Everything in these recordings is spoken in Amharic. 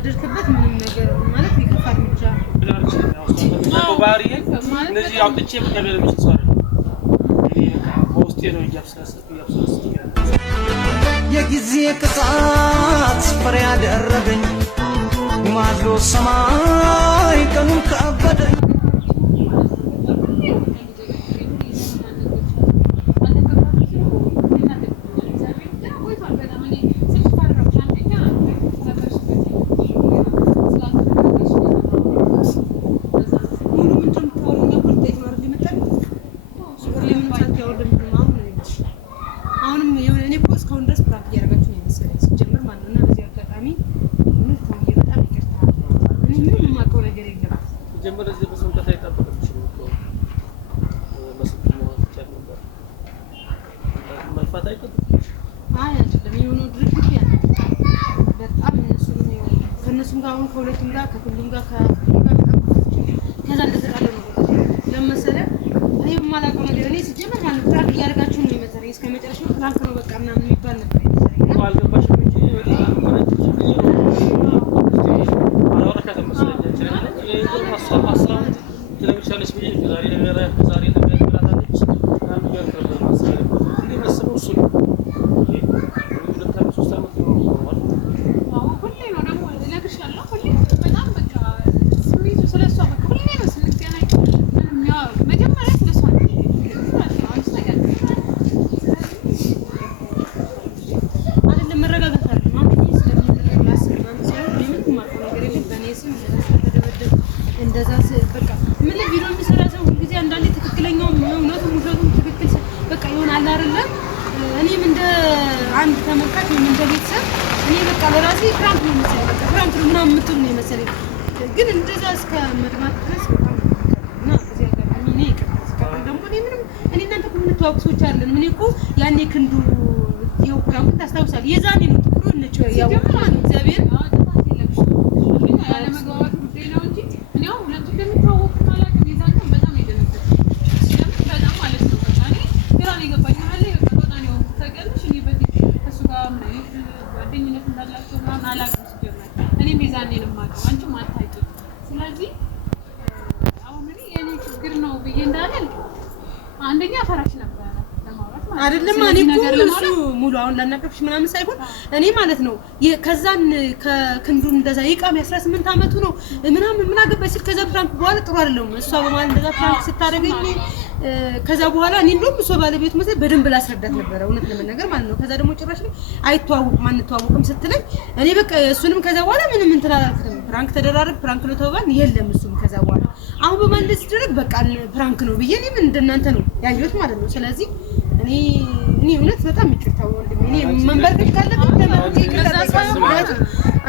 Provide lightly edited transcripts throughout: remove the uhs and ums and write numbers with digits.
ከተናደድክበት ምንም ነገር ማለት ይከፋል ብቻ ነው ባሪ እንደዚህ አውጥቼ ነገር ምትሰራ ፖስት ነው ያፍሰስ የጊዜ ቅጣት ፍሬ ያደረገኝ ማዶ ሰማይ ቀኑን ከበደኝ ከሁለቱም ጋር ከሁሉም ጋር ከዛ እንደተጣለው ነው ለምሳሌ እኔ የማላውቀው ነገር እኔ ሲጀመር ማለት ፕራንክ እያደረጋችሁ ነው የመሰለኝ እስከ መጨረሻው ፕራንክ ነው በቃ ምናምን የሚባል ነበር የመሰለኝ ነው አልገባሽም እንጂ አንድ ተመልካች ምን እንደቤተሰብ እኔ በቃ ለራሴ ፕራንክ ነው መሰለኝ በቃ ፕራንክ ነው ምናምን የምትሉ ነው መሰለኝ ግን እንደዛ እስከ መድማት ድረስ በጣም እና በዚህ አጋጣሚ እኔ ይቀርታል ደግሞ እኔ ምንም እኔ እናንተ የምንተዋወቅ ሰዎች አይደለም እኔ እኮ ያኔ ክንዱ ይው ፕራንክ ታስታውሳለህ የዛኔ ነው ጥሩ ነጭ ያው እግዚአብሔር አንደኛ ፈራሽ ነበር ለማውራት ማለት አይደለም እኔ እኮ እሱ ሙሉ አሁን ላናቀፍሽ ምናምን ሳይሆን እኔ ማለት ነው ከዛን ከክንዱን እንደዛ ይቃም 18 አመቱ ነው ምናምን ምን አገባሽ ሲል ከዛ ፕራንክ በኋላ ጥሩ አይደለም እሷ በማለት እንደዛ ፕራንክ ስታደርገኝ ከዛ በኋላ እኔ እንደውም እሷ ባለቤቱ መሰለኝ በደንብ ላስረዳት ነበር እውነት ለመናገር ማለት ነው ከዛ ደግሞ ጭራሽ አይተዋወቅም አንተዋወቅም ስትለኝ እኔ በቃ እሱንም ከዛ በኋላ ምንም እንትን አላልኩትም ፕራንክ ተደራረግ ፕራንክ ነው ተባባልን የለም እሱም ከዛ በኋላ አሁን በማለት ሲደረግ በቃ ፕራንክ ነው ብዬ እኔም እንደናንተ ነው ያየሁት ማለት ነው ስለዚህ እኔ እውነት በጣም ይቅርታው ወንድሜ እኔ መንበርከክ ካለብኝ ለማለት ይቅርታ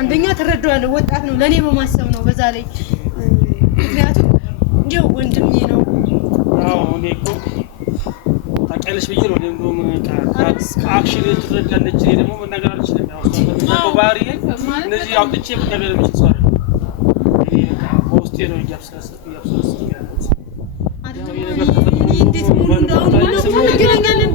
አንደኛ ተረዳዋለሁ ወጣት ነው ለኔ በማሰብ ነው በዛ ላይ ምክንያቱም እንደው ወንድሜ ነው አዎ እኔ እኮ ታውቂያለሽ ብዬ ነው ደግሞ አክሽን ትረዳለች እኔ ደግሞ መናገር አልችልም ያው ባሪ እንደዚህ አውጥቼ ነገር ምትሰራ ፖስት ነው ያፍሰስ እንዴት ሙሉ እንዳው ነው ነገርኛለን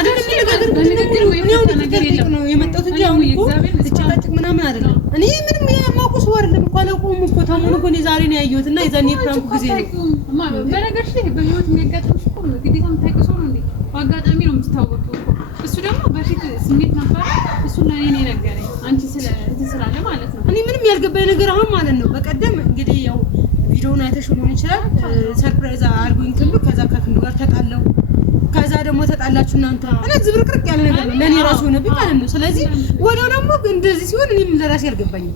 አይደለም ነገር የለም ነው የመጣው እንጂ አሁን እኮ ተጫጭቅ ምናምን አይደለም እኔ ምንም ያማቁስ ወርለም እኮ አላውቁም እኮ ታሞን እኮ ነው ዛሬ ነው ያየሁት እና የዛኔ ፕራንክ ጊዜ ነው በነገርሽ ላይ በህይወት የሚያጋጥምሽ እኮ ግዴታ የምታውቂው ነው እንዴ በአጋጣሚ ነው የምትታወቂው እኮ እሱ ደግሞ በፊት ስሜት ነበር እሱ ለኔ ነው ነገረኝ አንቺ ስላለ ማለት ነው እኔ ምንም ያልገባኝ ነገር አሁን ማለት ነው በቀደም እንግዲህ ያው ቪዲዮውን አይተሽ ሊሆን ይችላል ሰርፕራይዝ አድርጎኝ ትሉ ከዛ ከክንዱ ጋር ተጣለው ከዛ ደግሞ ተጣላችሁ እናንተ እኔ ዝብርቅርቅ ያለ ነገር ነው ለኔ ራሱ ሆነብኝ ማለት ነው ስለዚህ ወዲያው ደግሞ እንደዚህ ሲሆን እኔም ለራሴ አልገባኝም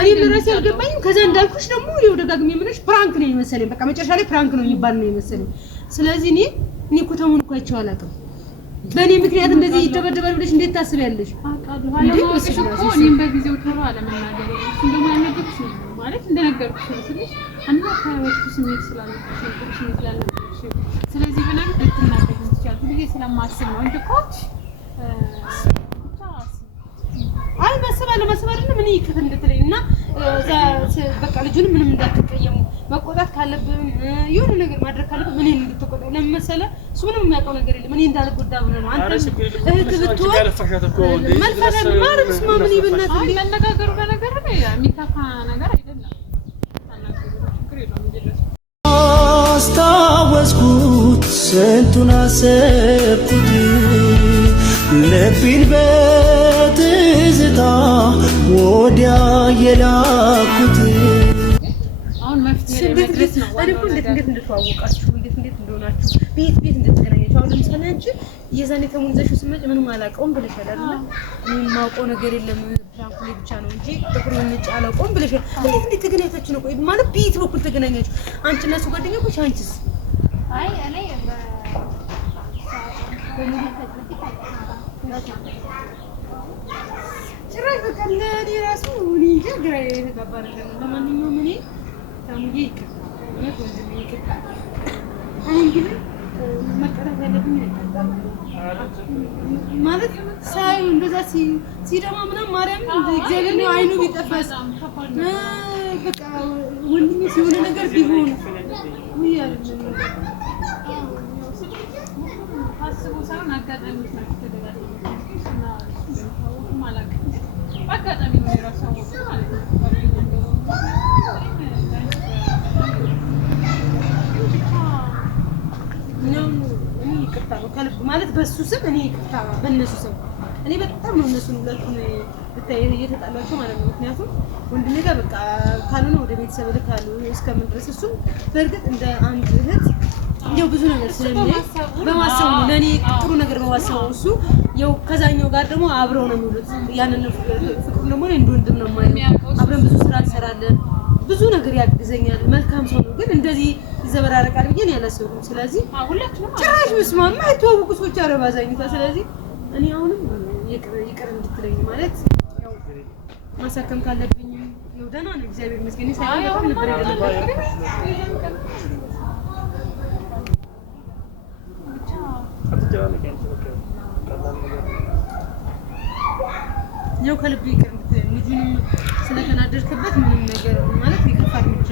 እኔ ለራሴ አልገባኝም ከዛ እንዳልኩሽ ደግሞ ይኸው ደጋግሜ ምንሽ ፕራንክ ነው የመሰለኝ በቃ መጨረሻ ላይ ፕራንክ ነው የሚባል ነው የመሰለኝ ስለዚህ እኔ እኮ ተሙን እኮ አይቼው አላውቅም በእኔ ምክንያት እንደዚህ ይደበደባል ብለሽ እንዴት ታስቢያለሽ አውቃለሁ አለማወቅሽ እኮ እኔም በጊዜው ቶሎ አለመናገር እሱ እንደማይነግርሽ ማለት እንደነገርኩሽ ስለዚህ እና ከወጡ ስሜት ስላለሽ ስለዚህ በነገር ልትናገር ትችያለሽ ሁሌ ስለማስብ ነው እንጂ ኮች አይ መስባለ ምን ይከተ እንደተለይና በቃ ልጁን ምንም እንዳትቀየሙ መቆጣት ካለብን የሆነ ነገር ማድረግ ካለብን ምን እንድትቆጣው ለምሳሌ እሱ ምንም የሚያውቀው ነገር የለም እኔ እንዳልጎዳ ብሎ ነው አንተ እህት ብትሆን መልፈታ ማለት ምን ይብናት መነጋገሩ በነገር ነው የሚካፈ ያስኩት ስንቱን አሰብኩት ልቤን በትዝታ ወዲያ የላኩት እንዴት እንደተዋወቃችሁ እንዴት እንደሆናችሁ ቤት እንደተገናኛችሁ አሁን ለምሳሌ አንቺ የዛኔ ተሙንዘሽው ስመጭ ምንም አላውቀውም ብለሻል አይደል? ምንም ማውቀው ነገር የለም ፕራንኩ ላይ ብቻ ነው እንጂ ጥቁር ምንጭ አላውቀውም ብለሻል። እንዴት ተገናኛችሁ ነው? ቆይ ማለት ቤት በኩል ተገናኛችሁ አንቺ እና እሱ ጓደኛሞች? አንቺስ? አይ እኔ ጭራሽ በቃ ለእኔ እራሱ እኔ እንጃ ግራ የተጋባ ነገር ነው። ለማንኛውም እኔ ታሙዬ ይቅርታ ወንድሜ ይቅርታ። እኔ እንግዲህ መቀጣት ያለብኝ ማለት ሳይው እንደዛ ሲደማ ምናምን ማርያም እግዚአብሔር ነው አይኑ ቢጠፋስ በቃ ወንድሜ ሲሆነ ነገር ቢሆን ወይ አይደለም አስቡ ሳይሆን አጋጣሚዎች ናቸው ተደጋግመው ማለት አጋጣሚ ነው የራሳው ማለት ነው። ማለት በሱ ስም እኔ ይቅርታ በእነሱ ስም እኔ በጣም ነው እነሱን ሁለቱን እየተጣላቸው ማለት ነው። ምክንያቱም ወንድሜ ጋር በቃ ካልሆነ ወደ ቤተሰብ ልካለሁ እስከምን ድረስ እሱም በእርግጥ እንደ አንድ እህት እንደው ብዙ ነገር ስለሚል በማሰቡ ነው ለእኔ ጥሩ ነገር በማሰቡ እሱ ያው ከዛኛው ጋር ደግሞ አብረው ነው የሚውሉት። ያንን ፍቅሩ ደግሞ እንደ ወንድም ነው የማየው። አብረን ብዙ ስራ እንሰራለን፣ ብዙ ነገር ያግዘኛል። መልካም ሰው ነው። ግን እንደዚህ ይዘበራረቃል ብዬ ነው ያላሰብኩት። ስለዚህ ሁላችንም ጭራሽ መስማማ የተዋወቁ ሰዎች አረባዛኝታ። ስለዚህ እኔ አሁንም ይቅር እንድትለኝ ማለት ያው ማሳከም ካለብኝ ያው ደህና ነው እግዚአብሔር ይመስገን። ሳይሆን ነበር ያው ከልብ ይቅር እንድትለኝ ልጁንም ስለተናደድክበት ምንም ነገር ማለት የከፋ እርምጃ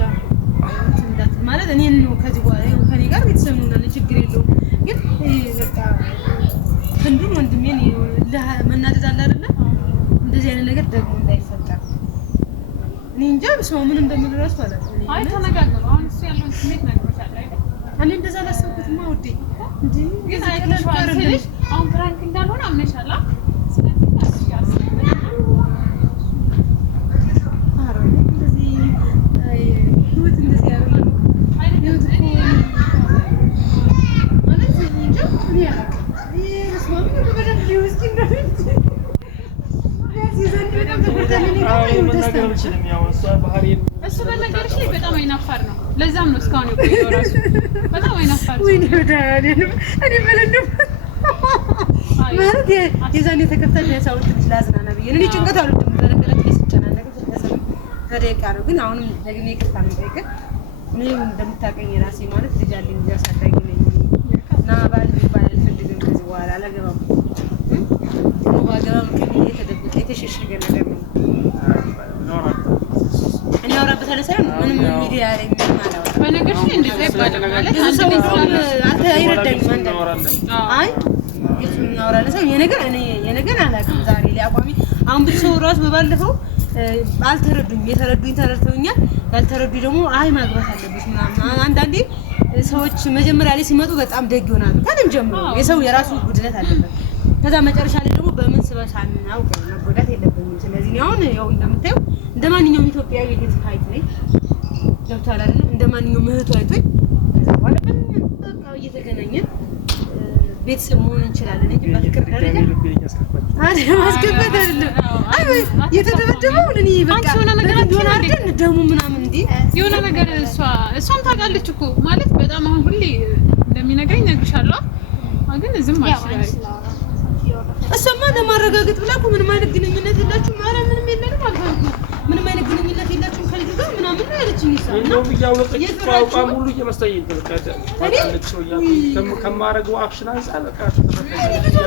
እንዳት ማለት እኔን ነው ከዚህ በኋላ ያው ከኔ ጋር ቤተሰብ ነው እና ችግር የለውም። ግን በቃ ክንዱን ወንድሜን መናደድ አለ አይደለ? እንደዚህ አይነት ነገር ደግሞ እንዳይፈጠር እኔ እንጃ ብሰው ምን እንደምል እራሱ አላውቅም። አይ ተነጋገሩ። አሁን እሱ ያለውን ስሜት ነግሮሻል አይደል? እኔ እንደዛ አላሰብኩትማ ውዴ። እንዴ ግን አይተሽዋልሽ አሁን ፕራንክ እንዳልሆነ አምነሻል። ስለዚህ ታስያስ እሱ በነገርሽ ላይ በጣም አይናፋር ነው። ለዛም ነው እስካሁን የቆየው እራሱ በጣም አይናፋር ነው። ወይኔ እኔ መለንደው ማለት የዛኔ ተከታታይ ያሳውት ላዝናና ብዬ እኔ ጭንቀት አልወድም። በነገራችን ላይ ስጨናነቅ ተደቂቃ ነው። ግን አሁንም ደግሜ ይቅርታ ነው የምጠይቅህ። እኔ እንደምታውቀኝ ራሴ ማለት ልጅ አለኝ፣ ልጅ አሳዳጊ ነኝ እና ባል የሚባል አልፈልግም ከዚህ በኋላ አላገባም። ባገባም ከሚል የተደበቀ የተሸሸገ ነገር ነው። እናወራበታለን ሳይሆን ምንም ሚዲያ ላይ ምንም አላወራም። በነገርሽ ላይ እንደዛ ይባላል ማለት ብዙ ሰው አንተ አይረዳኝም። አይ እሱ እናወራለን ሳይሆን የነገር አላውቅም። ዛሬ ላይ አቋሚ አሁን ብዙ ሰው ራሱ በባለፈው አልተረዱኝ። የተረዱኝ ተረድተውኛል፣ ያልተረዱ ደግሞ አይ ማግባት አለብሽ ምናምን። አንዳንዴ ሰዎች መጀመሪያ ላይ ሲመጡ በጣም ደግ ይሆናሉ። ከእኔም ጀምሮ የሰው የራሱ ጉድለት አለበት። ከዛ መጨረሻ ላይ ደግሞ በምን ስበሳናው መጎዳት የለብኝም። ስለዚህ አሁን ያው እንደምታየው እንደማንኛውም ኢትዮጵያዊ ልጅ ታይት ነኝ ገብቷል አይደል? እንደማንኛውም እህቱ አይቶኝ ከዛ በኋላ በቃ እየተገናኘን ቤተሰብ መሆን እንችላለን እንጂ በፍቅር ደረጃ ማስገባት አይደለም። አይ የተደበደበው እኔ በቃ የሆነ ነገር አይደል ደሙ ምናምን እንዴ የሆነ ነገር እሷም ታውቃለች እኮ ማለት በጣም አሁን ሁሌ እንደሚነግረኝ እነግርሻለሁ። ግን ዝም አልሽኝ። እሷማ ለማረጋገጥ ብላ እኮ ምንም አይነት ግንኙነት የላችሁም። ኧረ ምንም የለንም አልኳት። ምንም አይነት ግንኙነት የላችሁም ከልጁ ጋር ምናምን ነው ያለችኝ። ነው እያወቀች ቋንቋ ሙሉ እየመሰለኝ ከማረገው አክሽን አንፃር በቃ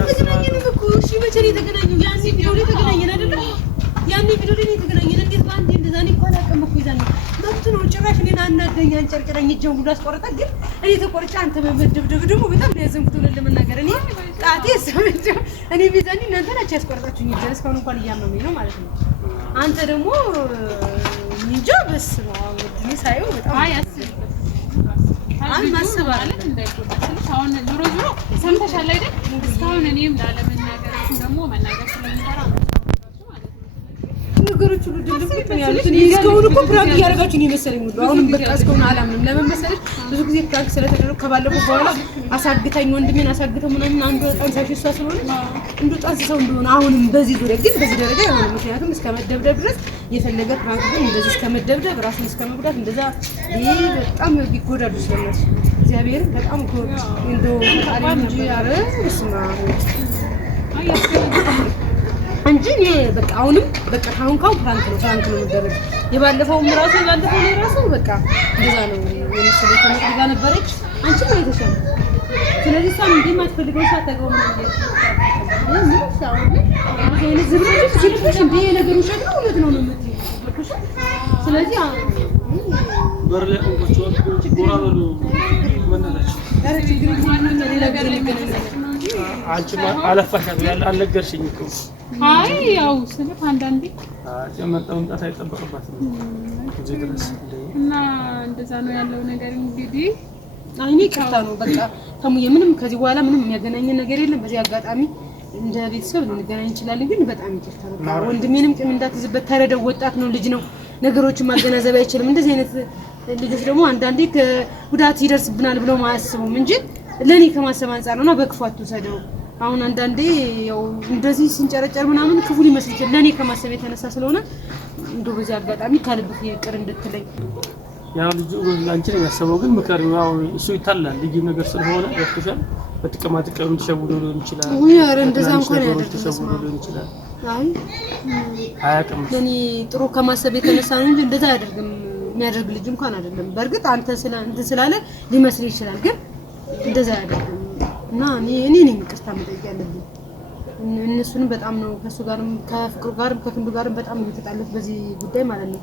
ተገናኘን እኮ። እሺ መቼ ነው የተገናኘው? ያኔ ቪዲዮ ላይ ተገናኘን አይደለ? ያኔ ቪዲዮ ላይ የተገናኘን እንዴት ባንዴ እንደዛ ነው እኮ አላውቅም እኮ ይዛኔ መብት ነው። ጭራሽ እኔን አናደኝ አንጨርጭረኝ እጄን ሁሉ አስቆረጠ። ግን እኔ ተቆርጬ አንተ በመደብደብ ደግሞ በጣም ነው ያዘንኩት። ብለን ለመናገር እኔ ጣቴ ሰምቼ እኔ ቢዛኔ እናንተ ናችሁ ያስቆረጣችሁኝ። እጄን እስካሁን እንኳን እያመመኝ ነው ማለት ነው። አንተ ደግሞ እንጃ በስመ አብ እኔ ሳየው በጣም አይ ማሰብ ማለት እንዳይቆጣ ስለዚህ አሁን ዞሮ ዞሮ ሰምተሻል አይደል እስካሁን እኔም ላለመናገር ደግሞ መናገር ስለምፈራ ነገሮች ሁሉ ድልብት ያሉት እኔ እስካሁን እኮ ፕራንክ እያደረጋችሁ ነው መሰለኝ ሁሉ አሁንም በቃ እስካሁን አላምንም። ለምን መሰለሽ ብዙ ጊዜ ፕራንክ ስለተደረገ ከባለፈው በኋላ አሳግታኝ ወንድሜን አሳግተው ምናምን አንዱ ጠንሳሽ እሷ ስለሆነ እንዱ ጠንስሰው እንደሆነ አሁንም በዚህ ዙሪያ ግን በዚህ ደረጃ አይሆንም። ምክንያቱም እስከ መደብደብ ድረስ የፈለገ ፕራንክ ግን እንደዚህ እስከ መደብደብ ራስን እስከ መጉዳት እንደዛ ይሄ በጣም ቢጎዳዱ ስለነሱ እግዚአብሔር በጣም እኮ እንደው ታሪክ እንጂ አረ እስማ እንጂ እኔ በቃ አሁንም በቃ ታውን ፕራንክ ነው የሚደረግ የባለፈውም ራሱ በቃ እንደዛ ነው የመሰለኝ ከመጥሪ ጋር ነበረች አንቺ ነው የተሻለ ስለዚህ ሳም እንዴ ማትፈልገው ሳታገው ነው እንዴ ነገሩ ሸጥ ነው እውነት ነው የምትይው ስለዚህ በርለ እንቆቹ ጎራበሉ መነናቸው ነገር አንቺ አለፋሻት ያለ አልነገርሽኝ እኮ አይ ያው ስለፍ አንዳንዴ የመጣው እንጣት አይጠበቅባትም እዚህ ድረስ እና እንደዛ ነው ያለው ነገር እንግዲህ አይኔ ቅርታ ነው በቃ ተሙዬ ምንም ከዚህ በኋላ ምንም የሚያገናኘን ነገር የለም በዚህ አጋጣሚ እንደ ቤተሰብ ልንገናኝ እንችላለን ግን በጣም ይቅርታ ነው ወንድሜንም ቂም እንዳትይዝበት ተረደው ወጣት ነው ልጅ ነው ነገሮችን ማገናዘብ አይችልም እንደዚህ አይነት ልጆች ደግሞ አንዳንዴ ጉዳት ይደርስብናል ብለው ማያስቡም እንጂ ለኔ ከማሰብ አንፃር ነውና በክፋቱ ሰደው አሁን አንዳንዴ ያው እንደዚህ ሲንጨረጨር ምናምን ክፉ ሊመስል ይችላል ለኔ ከማሰብ የተነሳ ስለሆነ እንደው በዚህ አጋጣሚ ካልብህ ይቅር እንድትለኝ ያው ልጅ አንቺ ነው ያሰበው ግን ምከር ያው እሱ ይታላል ልጅ ነገር ስለሆነ ወጥቷል በጥቅማ ጥቅም ተሸውዶ ሊሆን ይችላል ወይ አረ እንደዛ እንኳን ያደርጋል ሊሆን ይችላል አይ አያውቅም ለኔ ጥሩ ከማሰብ የተነሳ ነው እንጂ እንደዛ አያደርግም የሚያደርግ ልጅ እንኳን አይደለም በእርግጥ አንተ ስላለ ሊመስል ይችላል ግን እንደዛ አያደርግም እና እኔ ነኝ ይቅርታ መጠየቅ ያለብኝ እነሱንም በጣም ነው ከሱ ጋርም ከፍቅሩ ጋርም ከክንዱ ጋርም በጣም ነው የተጣሉት በዚህ ጉዳይ ማለት ነው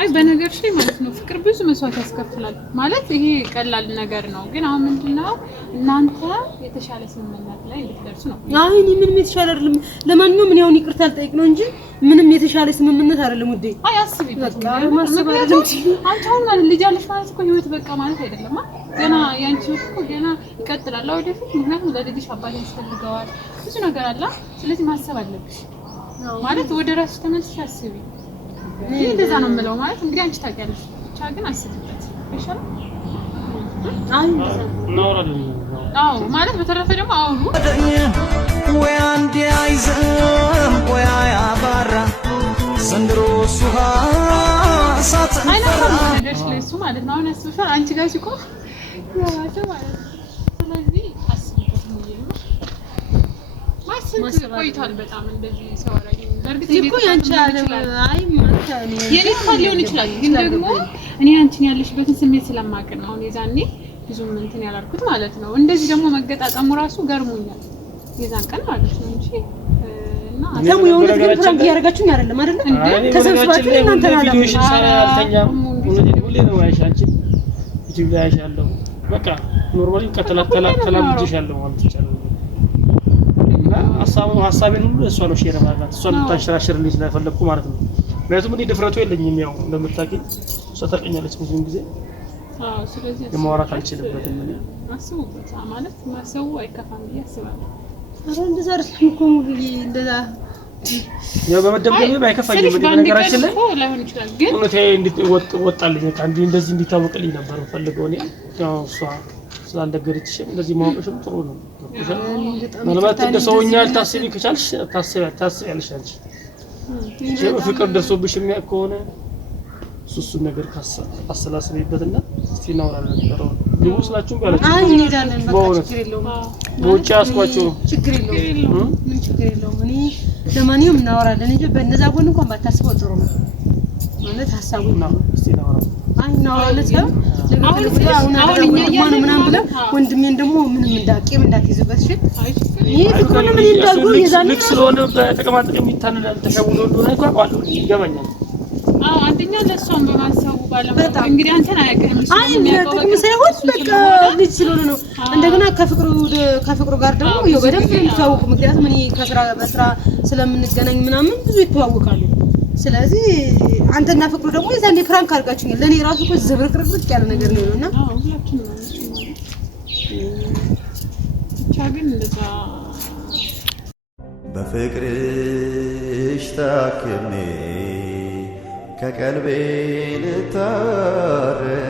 አይ በነገርሽ ላይ ማለት ነው ፍቅር ብዙ መስዋዕት ያስከፍላል ማለት ይሄ ቀላል ነገር ነው ግን አሁን ምንድነው እናንተ የተሻለ ስምምነት ላይ እንድትደርሱ ነው አይ እኔ ምንም የተሻለ አይደለም ለማንኛውም ምን ያውን ይቅርታ አልጠይቅ ነው እንጂ ምንም የተሻለ ስምምነት አይደለም ውዴ አይ አስቢ በቃ ማሰብ አይደለም አንቺ አሁን ማለት ልጅ አለሽ ማለት እኮ ህይወት በቃ ማለት አይደለም ገና ያንቺ እኮ ገና ይቀጥላል ወደፊት ምክንያቱም ለልጅሽ አባት ያስፈልገዋል ብዙ ነገር አለ ስለዚህ ማሰብ አለብሽ ማለት ወደ ራስሽ ተመልሰሽ አስቢ ይሄ እንደዛ ነው የምለው ማለት እንግዲህ አንቺ ታውቂያለሽ ብቻ ግን አስቢበት ይሻላል አይ ነው ማለት በተረፈ ደግሞ አሁን ወይ አንዴ አይዘም ወይ አያባራ ዘንድሮ ሱሃ ሳትፈራ ነገርሽ ላይ እሱ ማለት ነው አሁን አስበሻል አንቺ ጋር ሲቆም ያዋቸው ማለት ነው ስለዚህ አስቢበት ነው ማሰብ ቆይቷል በጣም እንደዚህ ሰው ላይ በርግጥ እኮ ያንቺ አይ ማለት ነው የኔ ሊሆን ይችላል ግን ደግሞ እኔ አንቺን ያለሽበትን ስሜት ስለማውቅ ነው አሁን የዛኔ ብዙም እንትን ያላልኩት ማለት ነው እንደዚህ ደግሞ መገጣጣሙ ራሱ ገርሞኛል የዛን ቀን ማለት ነው እንጂ እና ደግሞ የሆነ ግን ፕራንክ ያደርጋችሁኝ አይደለም አይደል ተሰብስባችሁ እናንተ አልተኛም ሁሌ ነው ያሻንቺ ዩቲዩብ ላይ ያሻለው በቃ ኖርማሊ ተላምጄሻለሁ ማለት ይቻላል እና ሀሳቤን ሁሉ እሷ ነው ሼር ማድረግ እሷ ልታንሸራሽርልኝ ስለፈለኩ ማለት ነው ምክንያቱም እኔ ድፍረቱ የለኝም ያው እንደምታውቂኝ እሷ ታውቀኛለች ብዙ ጊዜ ስለዚህ የማውራት አልችልበትም እኔ አስቡበት ማለት ማሰቡ አይከፋም ብዬ አስባለሁ አረ እንደዛ አርሰን እኮ እንደዛ ያው በመደብደብ ባይከፋኝም በነገራችን ላይ ላይሆን ይችላል ግን እውነቴ እንድትወጣልኝ አንዴ እንደዚህ እንዲታወቅልኝ ነበር ፈልገው እኔ ያው እሷ ስላልነገረችሽ እንደዚህ ማወቅሽም ጥሩ ነው ምናልባት እንደ ሰውኛ ልታስቢ ከቻልሽ ታስቢያለሽ አንቺ ፍቅር ደርሶብሽ የሚያውቅ ከሆነ እሱን ነገር አሰላስቢበትና እስቲ እናወራለን ተረው ነው ስላችሁ ባላችሁ አይ እንሄዳለን በቃ ችግር የለውም ወጪ አስቋቸው ችግር የለውም ምን ችግር የለውም እኔ ለማንኛውም እናወራለን እንጂ በእነዛ ጎን እንኳን ባታስበው ጥሩ ነው ማለት ሀሳቡ ነው እስቲ እናወራለን አይ እናወራለን ሰው አሁን ምናምን ብለ ወንድሜን ደግሞ ምንም እንዳቂም እንዳትይዝበት እሺ ይሄ ፍቅር ምን እንዳልኩ የዛኔ ልክ ስለሆነ በተቀማጠቅ የሚታነዳል ተሸውዶ እንደሆነ እንኳን ይገባኛል አንደኛ ለሷም በማሰቡ ባለበት እንግዲህ አንተን አያውቅም አይ ጥቅም ሳይሆን በቃ ልጅ ስለሆነ ነው እንደገና ከፍቅሩ ጋር ደግሞ በደንብ የሚተዋወቁ ምክንያቱም እኔ በስራ ስለምንገናኝ ምናምን ብዙ ይተዋወቃሉ ስለዚህ አንተና ፍቅሩ ደግሞ የዛኔ ፕራንክ አድርጋችሁኛል። ለኔ ራሱ እኮ ዝብርቅርቅ ያለ ነገር ነው እና ሁላችንም ነው ብቻ ግን እንደዛ በፍቅርሽ ታክሜ ከቀልቤ ልታረቅ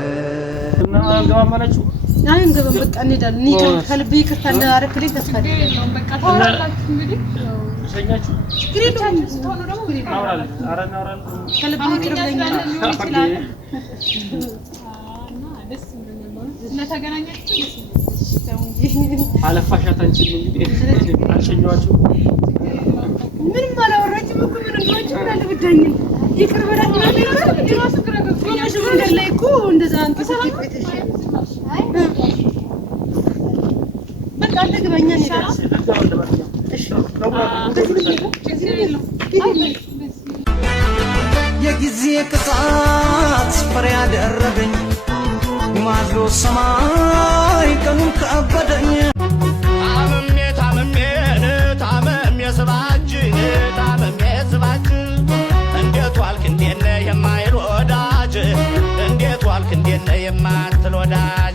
እና ገባማላችሁ አንገበም በቃ እንሄዳለን። እኔ ከልቤ ይቅርታ እንዳደረክልኝ ተስፋ አደርጋለሁ። በቃ ታውራላችሁ እንግዲህ ሰኛችሁ ግሬዶች ስትሆኑ ደግሞ ግሬዶ አውራለን አራናውራለን ከልቤ ይቅርታ ይችላል እና ደስ እንደነበረ ስለተገናኛችሁ ደስ አለፋሻት አንቺን እንግዲህ አልሸኘኋችሁ ምንም አላወራችም እኮ ምን እንደሆነች ምን አልብዳኝ ይቅር በላት ማለት ነው። ራሱ ከረገኩኝ መንገድ ላይ እኮ እንደዛ አንተ ሰጥተሽ በቃ አንተ ግባኛ ነው። እሺ የጊዜ ቅጣት ፍሬ ያደረገኝ ማዶ ሰማይ ቀኑን ከበደኝ ታመሜ ስባጅ እንዴት ዋልክ እንዴት ነህ የማይል ወዳጅ እንዴት ዋልክ እንዴት ነህ የማትል ወዳጅ